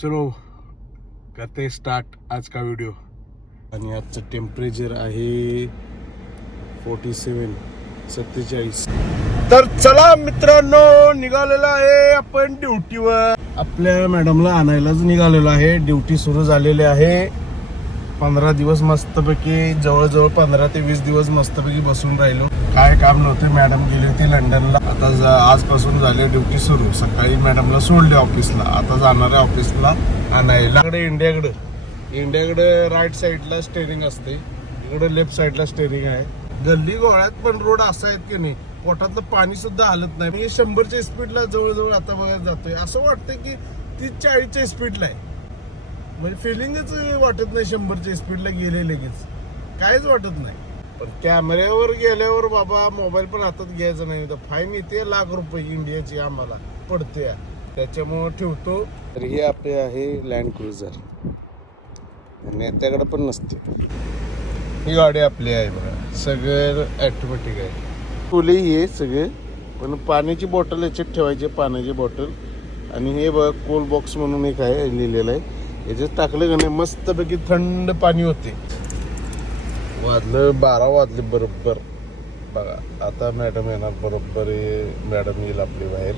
चलो करते स्टार्ट आज का व्हिडिओ आणि आजचं टेम्परेचर आहे फोर्टी सेवन सत्तेचाळीस. तर चला मित्रांनो निघालेलो आहे आपण ड्युटीवर आपल्या मॅडमला आणायलाच निघालेलो आहे. ड्युटी सुरू झालेली आहे. पंधरा दिवस मस्तपैकी जवळजवळ पंधरा ते वीस दिवस मस्तपैकी बसून राहिलो. काय काम नव्हते मॅडम गेली होती लंडनला. आता जा आजपासून झाली ड्युटी सुरू. सकाळी मॅडमला सोडले ऑफिसला आता जाणार आहे ऑफिसला आणायला. इंडियाकडे. इंडियाकडे राईट साईडला स्टेरिंग असते. इकडे लेफ्ट साईडला स्टेरिंग आहे. गल्ली गोळ्यात पण रोड असा आहेत की नाही पोटातलं पाणी सुद्धा हलत नाही. म्हणजे शंभरच्या स्पीडला जवळजवळ आता बघायला जातोय. असं वाटतं की ती चाळीसच्या स्पीडला आहे. म्हणजे फिलिंगच वाटत नाही शंभरच्या स्पीडला गेले लगेच. काहीच वाटत नाही. पण कॅमेऱ्यावर गेल्यावर बाबा मोबाईल पण हातात घ्यायचा नाही. तर फाईन येते लाख रुपये इंडियाची आम्हाला पडते. त्याच्यामुळं ठेवतो. तर हे आपले आहे लँड क्रुझर नेत्याकडे पण नसते. ही गाडी आपली आहे बघा. सगळं ॲटोमॅटिक आहे. फुले हे सगळे. पण पाण्याची बॉटल याच्यात ठेवायची पाण्याची बॉटल आणि हे बघा कोल बॉक्स म्हणून एक आहे लिहिलेलं आहे. याच्यात टाकलं का नाही मस्तपैकी थंड पाणी होते. वाजलं बारा वाजले बरोबर. बघा आता मॅडम येणार बरोबर मॅडम येईल आपली बाहेर.